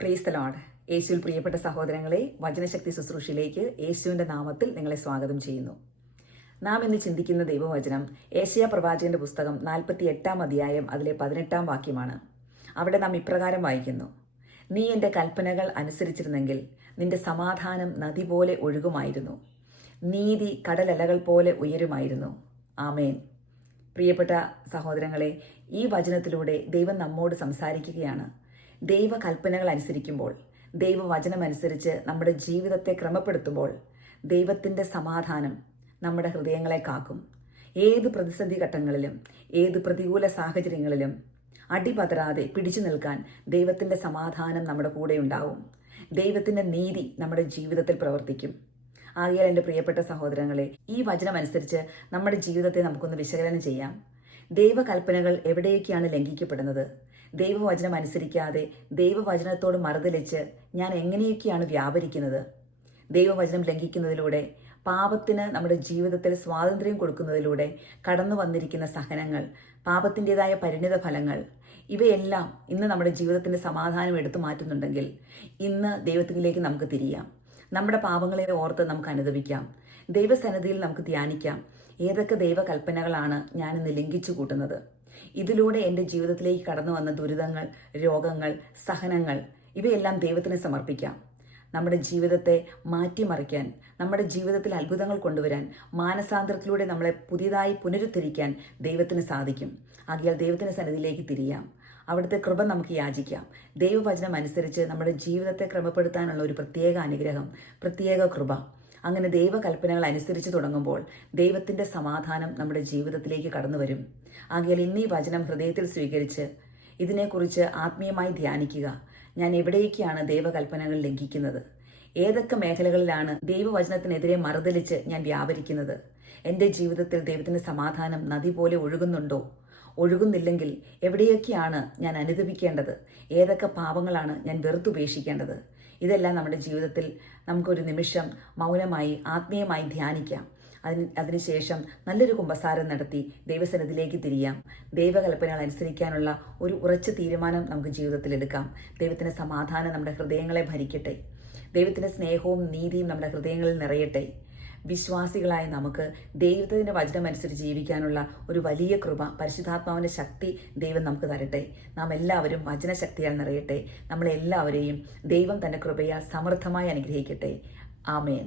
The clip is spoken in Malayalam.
Praise the Lord. യേശുവിൽ പ്രിയപ്പെട്ട സഹോദരങ്ങളെ, വചനശക്തി ശുശ്രൂഷയിലേക്ക് യേശുവിൻ്റെ നാമത്തിൽ നിങ്ങളെ സ്വാഗതം ചെയ്യുന്നു. നാം ഇന്ന് ചിന്തിക്കുന്ന ദൈവവചനം ഏശയ്യാ പ്രവാചകന്റെ പുസ്തകം 48 അധ്യായം അതിലെ 18 വാക്യമാണ്. അവിടെ നാം ഇപ്രകാരം വായിക്കുന്നു: നീ എൻ്റെ കൽപ്പനകൾ അനുസരിച്ചിരുന്നെങ്കിൽ നിന്റെ സമാധാനം നദി പോലെ ഒഴുകുമായിരുന്നു, നീതി കടലലകൾ പോലെ ഉയരുമായിരുന്നു. ആമേൻ. പ്രിയപ്പെട്ട സഹോദരങ്ങളെ, ഈ വചനത്തിലൂടെ ദൈവം നമ്മോട് സംസാരിക്കുകയാണ്. ദൈവ കൽപ്പനകൾ അനുസരിക്കുമ്പോൾ, ദൈവവചനമനുസരിച്ച് നമ്മുടെ ജീവിതത്തെ ക്രമപ്പെടുത്തുമ്പോൾ ദൈവത്തിൻ്റെ സമാധാനം നമ്മുടെ ഹൃദയങ്ങളെ കാക്കും. ഏത് പ്രതിസന്ധി ഘട്ടങ്ങളിലും, ഏത് പ്രതികൂല സാഹചര്യങ്ങളിലും അടിപതരാതെ പിടിച്ചു നിൽക്കാൻ ദൈവത്തിൻ്റെ സമാധാനം നമ്മുടെ കൂടെ ഉണ്ടാവും. ദൈവത്തിൻ്റെ നീതി നമ്മുടെ ജീവിതത്തിൽ പ്രവർത്തിക്കും. ആകയാൽ എൻ്റെ പ്രിയപ്പെട്ട സഹോദരങ്ങളെ, ഈ വചനമനുസരിച്ച് നമ്മുടെ ജീവിതത്തെ നമുക്കൊന്ന് വിശകലനം ചെയ്യാം. ദൈവകൽപ്പനകൾ എവിടെയൊക്കെയാണ് ലംഘിക്കപ്പെടുന്നത്? ദൈവവചനം അനുസരിക്കാതെ ദൈവവചനത്തോട് മറുതലിച്ച് ഞാൻ എങ്ങനെയൊക്കെയാണ് വ്യാപരിക്കുന്നത്? ദൈവവചനം ലംഘിക്കുന്നതിലൂടെ, പാപത്തിന് നമ്മുടെ ജീവിതത്തിൽ സ്വാതന്ത്ര്യം കൊടുക്കുന്നതിലൂടെ കടന്നു വന്നിരിക്കുന്ന സഹനങ്ങൾ, പാപത്തിൻ്റെതായ പരിണിത ഫലങ്ങൾ, ഇവയെല്ലാം ഇന്ന് നമ്മുടെ ജീവിതത്തിൻ്റെ സമാധാനം എടുത്തു മാറ്റുന്നുണ്ടെങ്കിൽ ഇന്ന് ദൈവത്തിലേക്ക് നമുക്ക് തിരിയാം. നമ്മുടെ പാപങ്ങളെ ഓർത്ത് നമുക്ക് അനുദപിക്കാം. ദൈവസന്നിധിയിൽ നമുക്ക് ധ്യാനിക്കാം. ഏതൊക്കെ ദൈവകൽപ്പനകളാണ് ഞാനിന്ന് ലംഘിച്ചു കൂട്ടുന്നത്? ഇതിലൂടെ എൻ്റെ ജീവിതത്തിലേക്ക് കടന്നു വന്ന ദുരിതങ്ങൾ, രോഗങ്ങൾ, സഹനങ്ങൾ, ഇവയെല്ലാം ദൈവത്തിന് സമർപ്പിക്കാം. നമ്മുടെ ജീവിതത്തെ മാറ്റിമറിക്കാൻ, നമ്മുടെ ജീവിതത്തിൽ അത്ഭുതങ്ങൾ കൊണ്ടുവരാൻ, മാനസാന്തരത്തിലൂടെ നമ്മളെ പുതിയതായി പുനരുദ്ധരിക്കാൻ ദൈവത്തിന് സാധിക്കും. ആകയാൽ ദൈവത്തിൻ്റെ സന്നിധിയിലേക്ക് തിരിയാം. അവിടുത്തെ കൃപ നമുക്ക് യാചിക്കാം. ദൈവവചനം അനുസരിച്ച് നമ്മുടെ ജീവിതത്തെ ക്രമപ്പെടുത്താനുള്ള ഒരു പ്രത്യേക അനുഗ്രഹം, പ്രത്യേക കൃപ. അങ്ങനെ ദൈവകൽപ്പനകൾ അനുസരിച്ച് തുടങ്ങുമ്പോൾ ദൈവത്തിൻ്റെ സമാധാനം നമ്മുടെ ജീവിതത്തിലേക്ക് കടന്നു വരും. ആകയാൽ ഇന്ന് ഈ വചനം ഹൃദയത്തിൽ സ്വീകരിച്ച് ഇതിനെക്കുറിച്ച് ആത്മീയമായി ധ്യാനിക്കുക. ഞാൻ എവിടെയൊക്കെയാണ് ദൈവകൽപ്പനകൾ ലംഘിക്കുന്നത്? ഏതൊക്കെ മേഖലകളിലാണ് ദൈവവചനത്തിനെതിരെ മറുതലിച്ച് ഞാൻ വ്യാപരിക്കുന്നത്? എൻ്റെ ജീവിതത്തിൽ ദൈവത്തിൻ്റെ സമാധാനം നദി പോലെ ഒഴുകുന്നുണ്ടോ? ഒഴുകുന്നില്ലെങ്കിൽ എവിടെയൊക്കെയാണ് ഞാൻ അനുദപിക്കേണ്ടത്? ഏതൊക്കെ പാപങ്ങളാണ് ഞാൻ വെറുത്തുപേക്ഷിക്കേണ്ടത്? ഇതെല്ലാം നമ്മുടെ ജീവിതത്തിൽ നമുക്കൊരു നിമിഷം മൗനമായി ആത്മീയമായി ധ്യാനിക്കാം. അതിനുശേഷം നല്ലൊരു കുമ്പസാരം നടത്തി ദൈവസന്നിധിയിലേക്ക് തിരിയാം. ദൈവകൽപ്പനകൾ അനുസരിക്കാനുള്ള ഒരു ഉറച്ച തീരുമാനം നമുക്ക് ജീവിതത്തിൽ എടുക്കാം. ദൈവത്തിൻ്റെ സമാധാനം നമ്മുടെ ഹൃദയങ്ങളെ ഭരിക്കട്ടെ. ദൈവത്തിൻ്റെ സ്നേഹവും നീതിയും നമ്മുടെ ഹൃദയങ്ങളിൽ നിറയട്ടെ. വിശ്വാസികളായ നമുക്ക് ദൈവത്തിൻ്റെ വചനമനുസരിച്ച് ജീവിക്കാനുള്ള ഒരു വലിയ കൃപ, പരിശുദ്ധാത്മാവിൻ്റെ ശക്തി ദൈവം നമുക്ക് തരട്ടെ. നാം എല്ലാവരും വചനശക്തിയാൽ നിറയട്ടെ. നമ്മളെല്ലാവരെയും ദൈവം തൻ്റെ കൃപയാൽ സമൃദ്ധമായി അനുഗ്രഹിക്കട്ടെ. ആമേൻ.